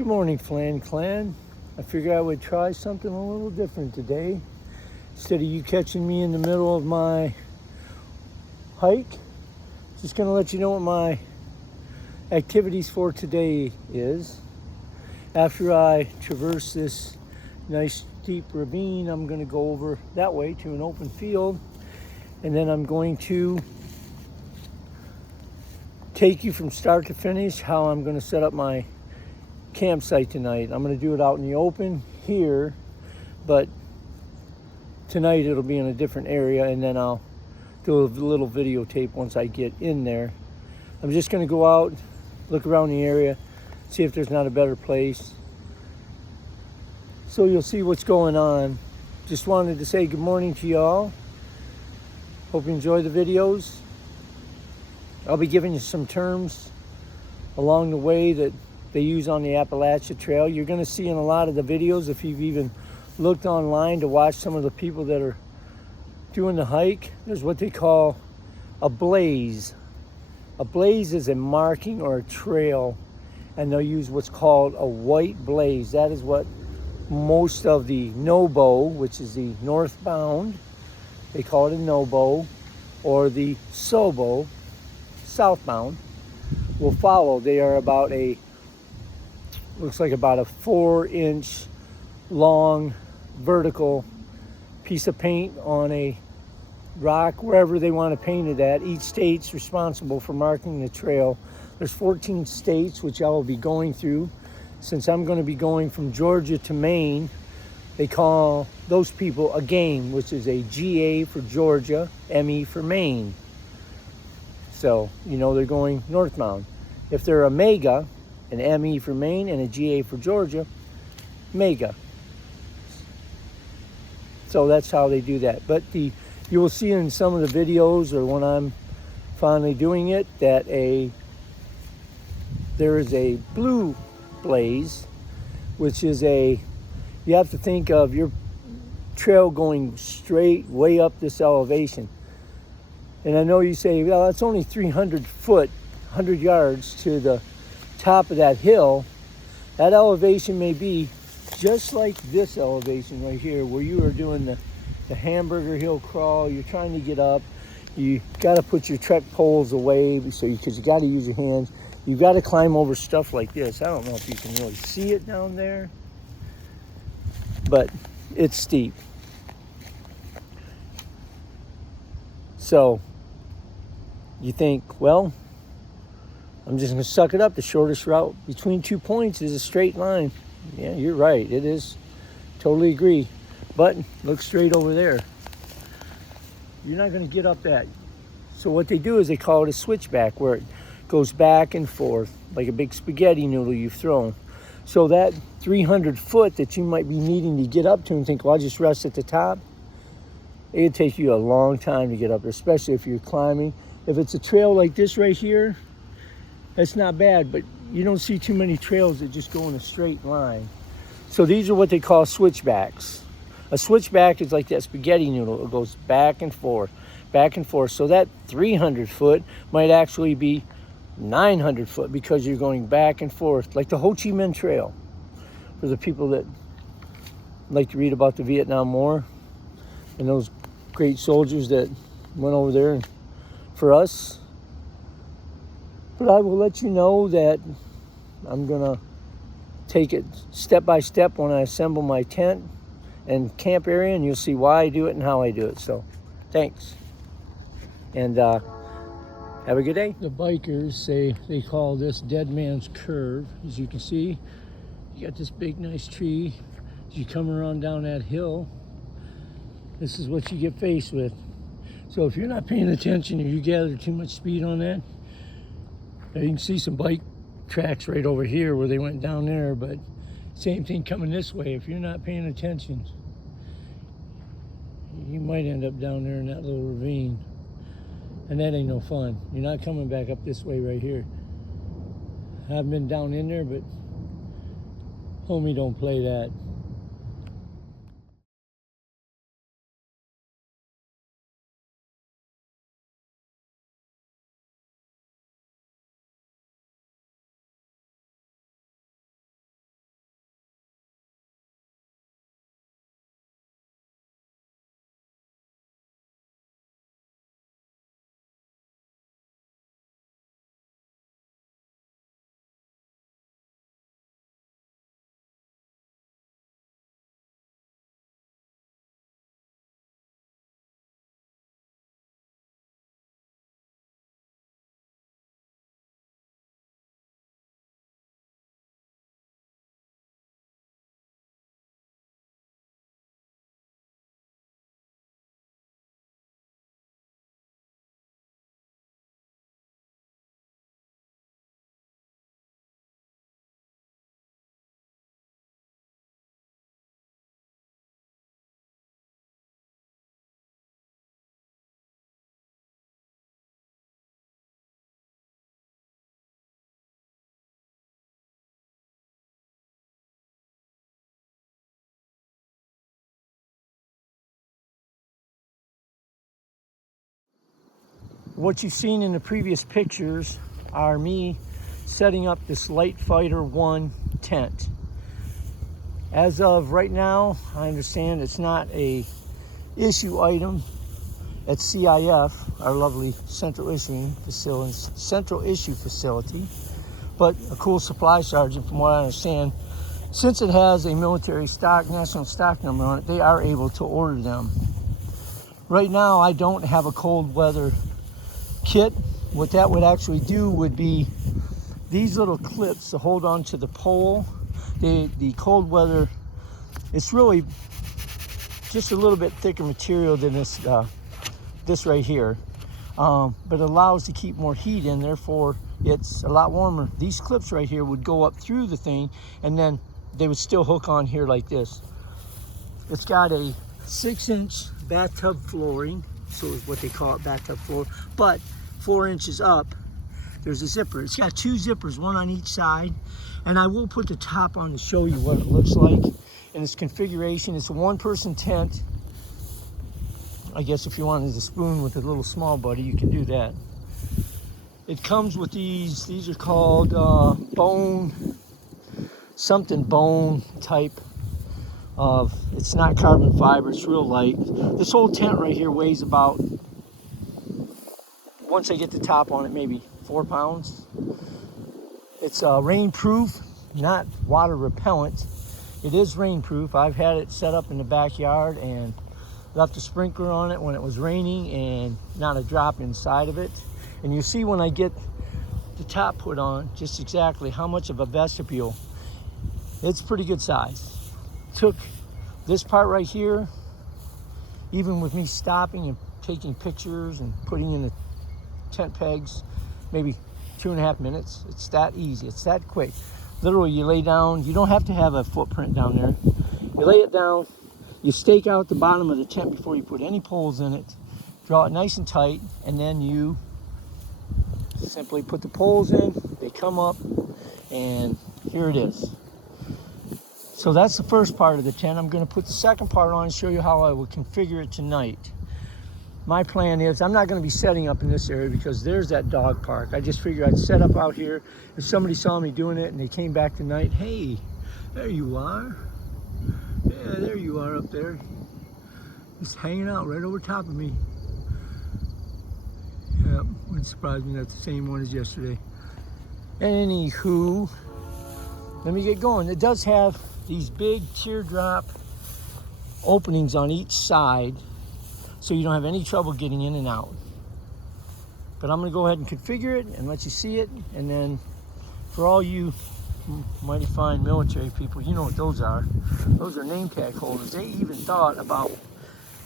Good morning, Flan Clan. I figured I would try something a little different today. Instead of you catching me in the middle of my hike, just gonna let you know what my activities for today is. After I traverse this nice steep ravine, I'm gonna go over that way to an open field, and then I'm going to take you from start to finish how I'm gonna set up my campsite tonight. I'm going to do it out in the open here, but tonight it'll be in a different area, and then I'll do a little videotape once I get in there. I'm just going to go out, look around the area, see if there's not a better place. So you'll see what's going on. Just wanted to say good morning to y'all. Hope you enjoy the videos. I'll be giving you some terms along the way that they use on the Appalachia Trail. You're going to see in a lot of the videos, if you've even looked online to watch some of the people that are doing the hike, there's what they call a blaze. A blaze is a marking or a trail, and they'll use what's called a white blaze. That is what most of the NOBO, which is the northbound, they call it a NOBO, or the SOBO, southbound, will follow. They are about looks like about a 4-inch long vertical piece of paint on a rock, wherever they want to paint it at. Each state's responsible for marking the trail. There's 14 states which I will be going through. Since I'm going to be going from Georgia to Maine, they call those people a game, which is a GA for Georgia, ME for Maine. So, you know they're going northbound. If they're a mega, an ME for Maine and a GA for Georgia, mega. So that's how they do that. But you will see in some of the videos, or when I'm finally doing it, that there is a blue blaze, which is you have to think of your trail going straight way up this elevation. And I know you say, well, that's only 300 foot, 100 yards to the top of that hill. That elevation may be just like this elevation right here, where you are doing the hamburger hill crawl. You're trying to get up. You got to put your trek poles away because you got to use your hands. You got to climb over stuff like this. I don't know if you can really see it down there, but it's steep. So you think, well, I'm just going to suck it up. The shortest route between 2 points is a straight line. Yeah, you're right. It is. Totally agree. But look straight over there. You're not going to get up that. So what they do is they call it a switchback, where it goes back and forth like a big spaghetti noodle you've thrown. So that 300 foot that you might be needing to get up to and think, well, I'll just rest at the top. It'd take you a long time to get up there, especially if you're climbing. If it's a trail like this right here, that's not bad, but you don't see too many trails that just go in a straight line. So these are what they call switchbacks. A switchback is like that spaghetti noodle. It goes back and forth, back and forth. So that 300 foot might actually be 900 foot because you're going back and forth, like the Ho Chi Minh Trail. For the people that like to read about the Vietnam War and those great soldiers that went over there and for us. But I will let you know that I'm going to take it step by step when I assemble my tent and camp area, and you'll see why I do it and how I do it. So, thanks. And have a good day. The bikers say they call this Dead Man's Curve. As you can see, you got this big, nice tree. As you come around down that hill, this is what you get faced with. So if you're not paying attention or you gather too much speed on that, you can see some bike tracks right over here where they went down there, but same thing coming this way. If you're not paying attention, you might end up down there in that little ravine, and that ain't no fun. You're not coming back up this way right here. I've been down in there, but homie, don't play that. What you've seen in the previous pictures are me setting up this LiteFighter1 tent. As of right now, I understand it's not a issue item at CIF, our lovely central issue facility, but a cool supply sergeant, from what I understand, since it has a military stock, national stock number on it, they are able to order them. Right now, I don't have a cold weather kit. What that would actually do would be these little clips to hold on to the pole. The cold weather, it's really just a little bit thicker material than this right here, but it allows to keep more heat in, therefore it's a lot warmer. These clips right here would go up through the thing, and then they would still hook on here like this. It's got a 6-inch bathtub flooring, so is what they call it, bathtub floor, but 4 inches up there's a zipper. It's got 2 zippers, one on each side, and I will put the top on to show you what it looks like in its configuration. It's a 1-person tent. I guess if you wanted to spoon with a little small buddy, you can do that. It comes with these are called bone type of, it's not carbon fiber, it's real light. This whole tent right here weighs about, once I get the top on it, maybe 4 pounds. It's rainproof, not water repellent. It is rainproof. I've had it set up in the backyard and left a sprinkler on it when it was raining, and not a drop inside of it. And you see when I get the top put on just exactly how much of a vestibule. It's pretty good size. Took this part right here, even with me stopping and taking pictures and putting in the tent pegs, maybe 2.5 minutes. It's that easy, it's that quick. Literally, you lay down, you don't have to have a footprint down there. You lay it down, you stake out the bottom of the tent before you put any poles in it, draw it nice and tight, and then you simply put the poles in, they come up, and here it is. So that's the first part of the tent. I'm going to put the second part on and show you how I will configure it tonight. My plan is, I'm not going to be setting up in this area because there's that dog park. I just figured I'd set up out here. If somebody saw me doing it and they came back tonight, hey, there you are. Yeah, there you are up there. Just hanging out right over top of me. Yeah, wouldn't surprise me that's the same one as yesterday. Anywho, let me get going. It does have these big teardrop openings on each side, so you don't have any trouble getting in and out. But I'm gonna go ahead and configure it and let you see it, and then for all you mighty fine military people, you know what those are. Those are name tag holders. They even thought about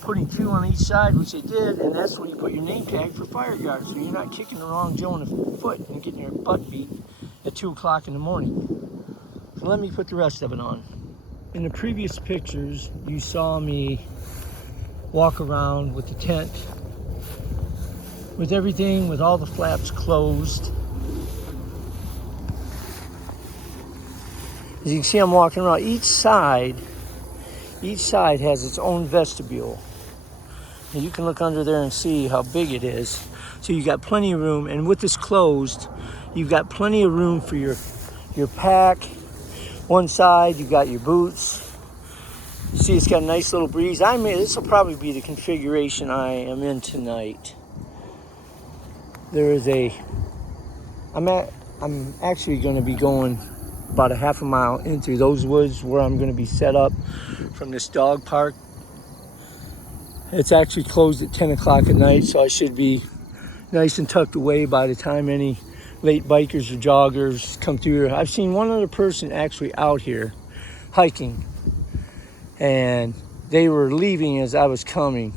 putting 2 on each side, which they did, and that's when you put your name tag for fire guard, so you're not kicking the wrong Joe in the foot and getting your butt beat at 2 o'clock in the morning. So let me put the rest of it on. In the previous pictures, you saw me walk around with the tent, with everything, with all the flaps closed. As you can see, I'm walking around. Each side has its own vestibule. And you can look under there and see how big it is. So you've got plenty of room, and with this closed, you've got plenty of room for your pack. One side, you've got your boots. You see, it's got a nice little breeze. This will probably be the configuration I am in tonight. There is I'm actually going to be going about a half a mile into those woods where I'm going to be set up from this dog park. It's actually closed at 10 o'clock at night, so I should be nice and tucked away by the time any late bikers or joggers come through here. I've seen one other person actually out here hiking, and they were leaving as I was coming.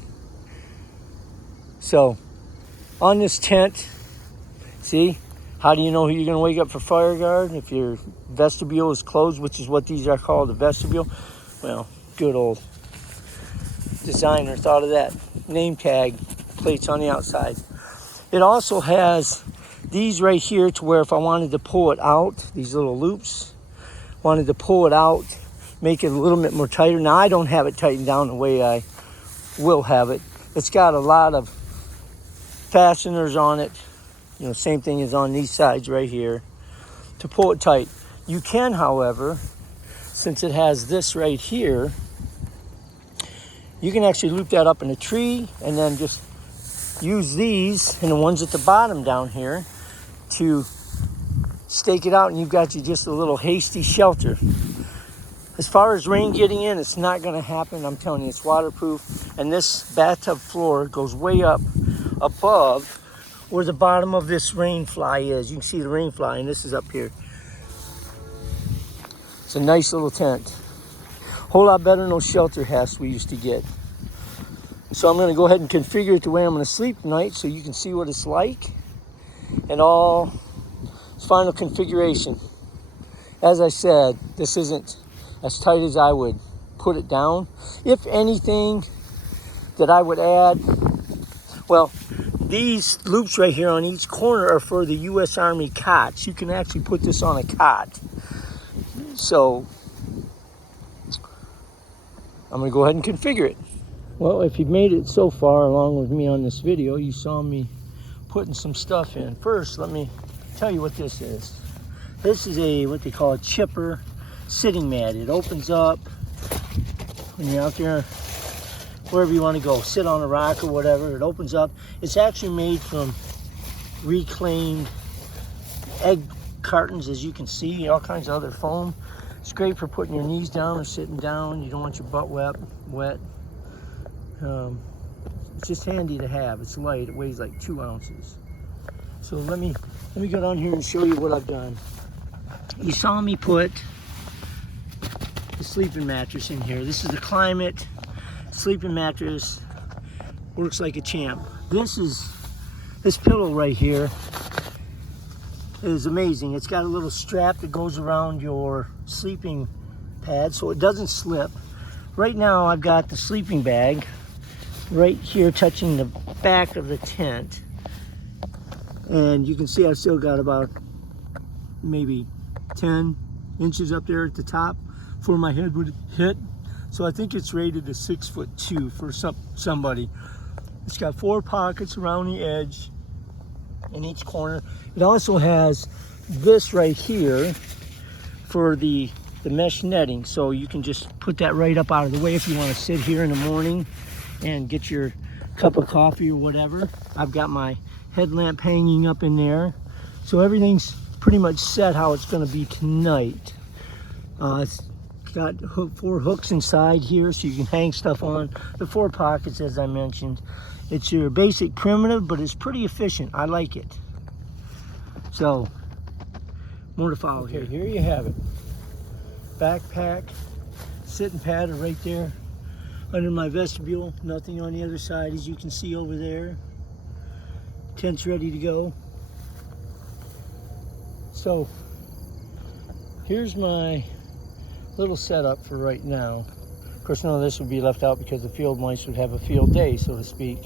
So on this tent, see, how do you know who you're going to wake up for fire guard if your vestibule is closed, which is what these are called, the vestibule? Well, good old designer thought of that. Name tag plates on the outside. It also has these right here to where if I wanted to pull it out, these little loops, wanted to pull it out, make it a little bit more tighter. Now I don't have it tightened down the way I will have it. It's got a lot of fasteners on it. You know, same thing as on these sides right here to pull it tight. You can, however, since it has this right here, you can actually loop that up in a tree and then just use these and the ones at the bottom down here to stake it out, and you've got you just a little hasty shelter. As far as rain getting in, it's not going to happen. I'm telling you, it's waterproof. And this bathtub floor goes way up above where the bottom of this rain fly is. You can see the rain fly, and this is up here. It's a nice little tent. Whole lot better than those shelter hats we used to get. So I'm going to go ahead and configure it the way I'm going to sleep tonight so you can see what it's like and all its final configuration. As I said, this isn't as tight as I would put it down. If anything that I would add, well, these loops right here on each corner are for the U.S. Army cots. You can actually put this on a cot. So I'm going to go ahead and configure it. Well, if you've made it so far along with me on this video, you saw me putting some stuff in. First, let me tell you what this is. This is a, what they call a chipper sitting mat. It opens up when you're out there, wherever you want to go, sit on a rock or whatever, it opens up. It's actually made from reclaimed egg cartons, as you can see, all kinds of other foam. It's great for putting your knees down or sitting down. You don't want your butt wet. It's just handy to have. It's light. It weighs like 2 ounces. So let me go down here and show you what I've done. You saw me put the sleeping mattress in here. This is the Climate sleeping mattress. Works like a champ. This pillow right here is amazing. It's got a little strap that goes around your sleeping pad so it doesn't slip. Right now I've got the sleeping bag right here touching the back of the tent, and you can see I've still got about maybe 10 inches up there at the top before my head would hit. So I think it's rated a 6'2" for somebody. It's got 4 pockets around the edge in each corner. It also has this right here for the mesh netting, so you can just put that right up out of the way if you want to sit here in the morning and get your cup of coffee or whatever. I've got my headlamp hanging up in there, so everything's pretty much set how it's going to be tonight. It's got 4 hooks inside here so you can hang stuff on. The 4 pockets, as I mentioned. It's your basic primitive, but it's pretty efficient. I like it. So, more to follow here. Here you have it. Backpack, sitting pad are right there under my vestibule. Nothing on the other side, as you can see over there. Tent's ready to go. So, here's my little setup for right now. Of course, none of this would be left out because the field mice would have a field day, so to speak.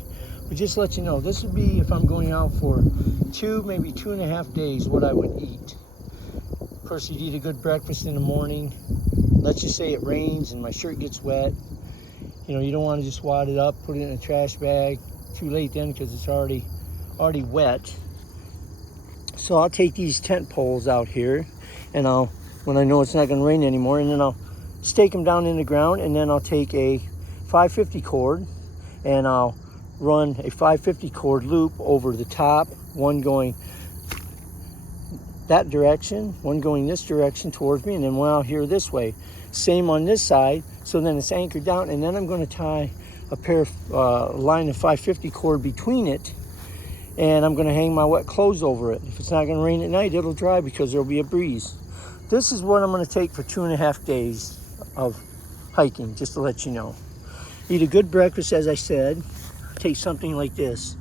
But just to let you know, this would be if I'm going out for 2, maybe 2.5 days, what I would eat. Of course, you'd eat a good breakfast in the morning. Let's just say it rains and my shirt gets wet. You know, you don't want to just wad it up, put it in a trash bag. Too late then because it's already wet. So I'll take these tent poles out here, and when I know it's not going to rain anymore, and then I'll stake them down in the ground, and then I'll take a 550 cord and I'll run a 550 cord loop over the top, one going that direction, one going this direction towards me, and then one out here this way. Same on this side, so then it's anchored down, and then I'm going to tie a line of 550 cord between it, and I'm going to hang my wet clothes over it. If it's not going to rain at night, it'll dry because there'll be a breeze. This is what I'm going to take for 2.5 days of hiking, just to let you know. Eat a good breakfast, as I said. Take something like this.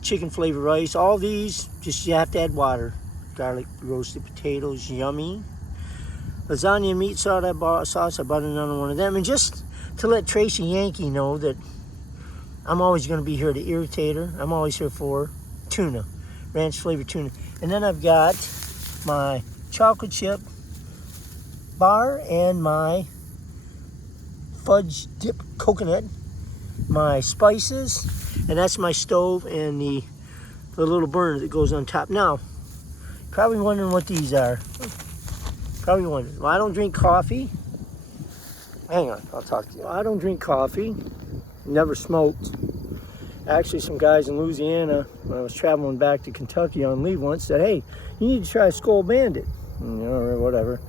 Chicken flavored rice. All these, just you have to add water. Garlic roasted potatoes, yummy. Lasagna meat sauce, I bought another one of them. And just to let Tracy Yankee know that I'm always going to be here to irritate her. I'm always here for tuna, ranch flavored tuna. And then I've got my chocolate chip bar and my fudge dip coconut, my spices, And that's my stove and the little burner that goes on top. Now, probably wondering what these are. Probably wondering. Well, I don't drink coffee. Hang on, I'll talk to you. Well, I don't drink coffee. Never smoked. Actually, some guys in Louisiana, when I was traveling back to Kentucky on leave once, said, "Hey, you need to try Skull Bandit." Or whatever.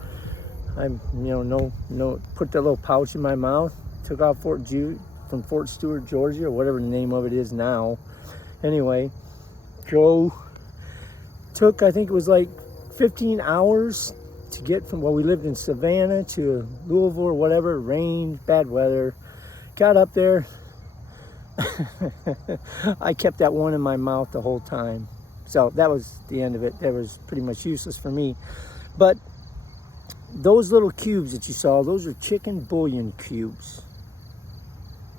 I, put that little pouch in my mouth, took off from Fort Stewart, Georgia, or whatever the name of it is now. Anyway, took, I think it was like 15 hours to get from, well, we lived in Savannah to Louisville or whatever, rain, bad weather. Got up there. I kept that one in my mouth the whole time. So that was the end of it. That was pretty much useless for me. But those little cubes that you saw, those are chicken bouillon cubes.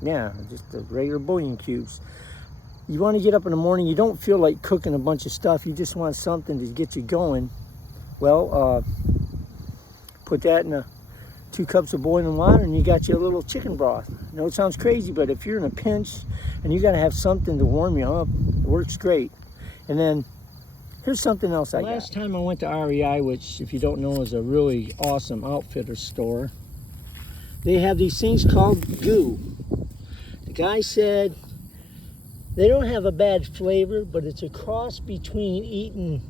Yeah, just the regular bouillon cubes. You want to get up in the morning, you don't feel like cooking a bunch of stuff, you just want something to get you going. Well, put that in 2 cups of boiling water and you got your little chicken broth. I know it sounds crazy, but if you're in a pinch and you got to have something to warm you up, it works great. And then here's something else I got. Last time I went to REI, which if you don't know is a really awesome outfitter store, they have these things called goo. The guy said they don't have a bad flavor, but it's a cross between eating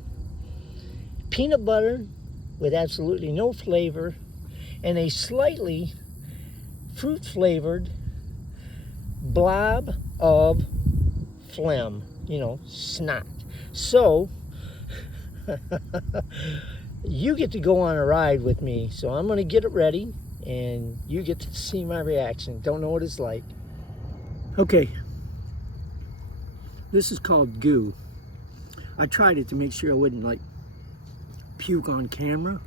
peanut butter with absolutely no flavor and a slightly fruit flavored blob of phlegm, snot. So you get to go on a ride with me. So I'm going to get it ready and you get to see my reaction. Don't know what it's like. Okay. This is called goo. I tried it to make sure I wouldn't puke on camera.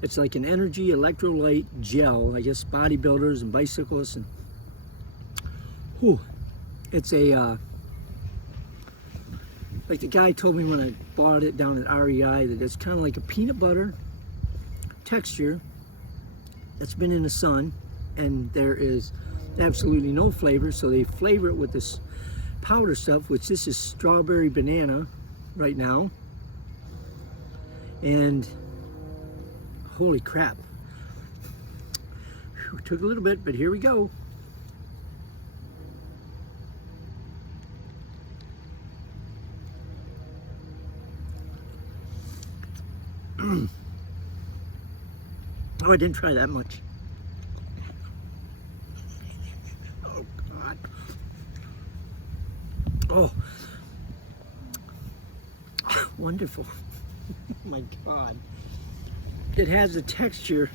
It's like an energy electrolyte gel. I guess bodybuilders and bicyclists and it's a like the guy told me when I bought it down at REI that it's kind of like a peanut butter texture that's been in the sun, and there is absolutely no flavor, so they flavor it with this powder stuff, which this is strawberry banana right now. And holy crap. Whew, took a little bit, but here we go. Oh, I didn't try that much. Oh, God. Oh. Wonderful. Oh, my God. It has a texture.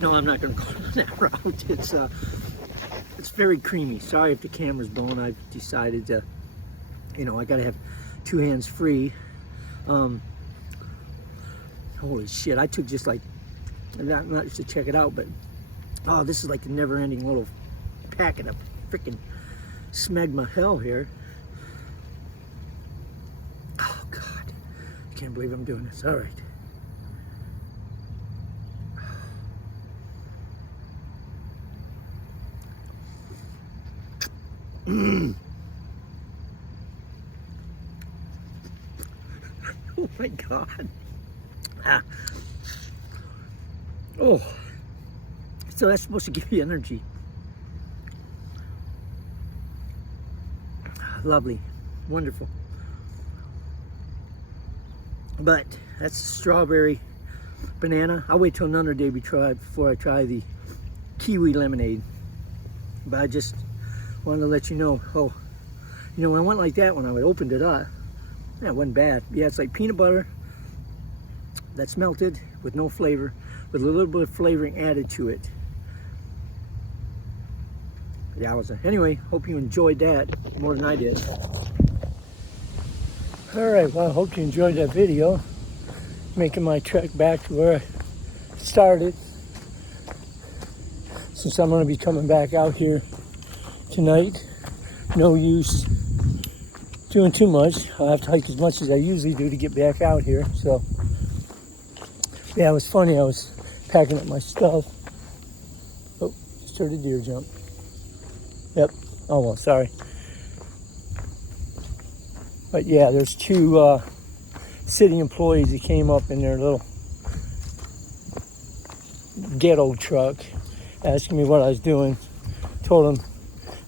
No, I'm not going to go down that route. It's very creamy. Sorry if the camera's blown. I've decided to, I got to have 2 hands free. Holy shit, I took just not just to check it out, but oh, this is like a never-ending little packet of freaking smegma hell here. Oh God, I can't believe I'm doing this. All right. Oh my God. Oh, so that's supposed to give you energy. Lovely, wonderful. But that's strawberry banana. I'll wait till another day before I try the kiwi lemonade. But I just wanted to let you know. Oh, when I went like that, when I opened it up, that wasn't bad. Yeah, it's like peanut butter that's melted with no flavor, with a little bit of flavoring added to it. Yowza. Anyway, hope you enjoyed that more than I did. Alright, well, I hope you enjoyed that video. Making my trek back to where I started. Since I'm going to be coming back out here tonight, no use doing too much. I'll have to hike as much as I usually do to get back out here. So yeah, it was funny. I was packing up my stuff. Oh, just heard a deer jump. Yep. Oh, well, sorry. But yeah, there's two city employees that came up in their little ghetto truck asking me what I was doing. Told them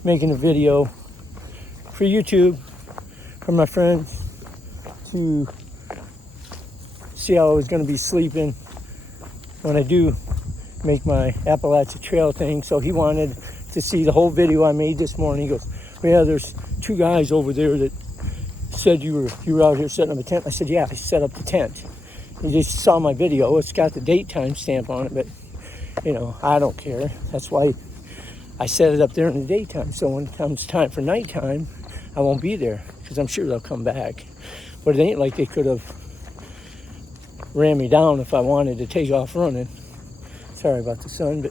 making a video for YouTube for my friends to see how I was going to be sleeping when I do make my Appalachia Trail thing. So he wanted to see the whole video I made this morning. He goes, well, yeah, there's two guys over there that said you were out here setting up a tent. I said, yeah, I set up the tent. He just saw my video. It's got the date time stamp on it, but you know, I don't care. That's why I set it up there in the daytime. So when it comes time for nighttime, I won't be there because I'm sure they'll come back. But it ain't like they could have ran me down if I wanted to take off running. Sorry about the sun, but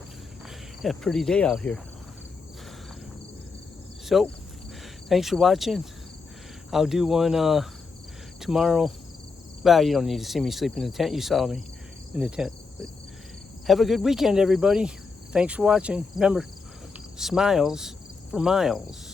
yeah, pretty day out here. So, thanks for watching. I'll do one tomorrow. Well, you don't need to see me sleep in the tent. You saw me in the tent. But have a good weekend, everybody. Thanks for watching. Remember, smiles for miles.